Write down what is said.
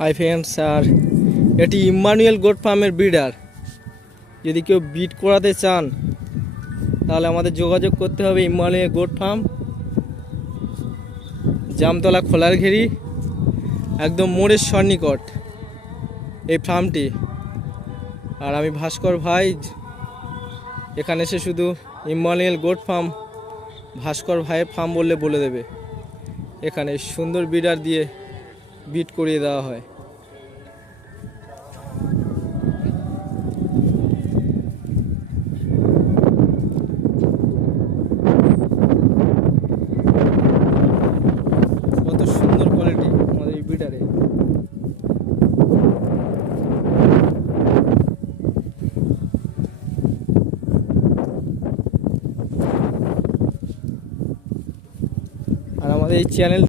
Hi friends, আর এটি Emmanuel goat ফার্মের breeder. যদি কেউ ব্রিড করাতে চান তাহলে আমাদের যোগাযোগ করতে হবে। ইম্মানুয়েল গোট ফার্ম, জামতলা খোলারঘেরি, একদম মোড়ের সন্নিকট এই ফার্মটি। আর আমি ভাস্কর ভাই, এখানে এসে শুধু ইম্মানুয়েল গোট ফার্ম ভাস্কর ভাইয়ের ফার্ম বলে দেবে। এখানে সুন্দর ব্রিডার দিয়ে ব্রিড করিয়ে দেওয়া হয়। কত সুন্দর কোয়ালিটি আমাদের এই ব্রিডারে। আর আমাদের এই চ্যানেল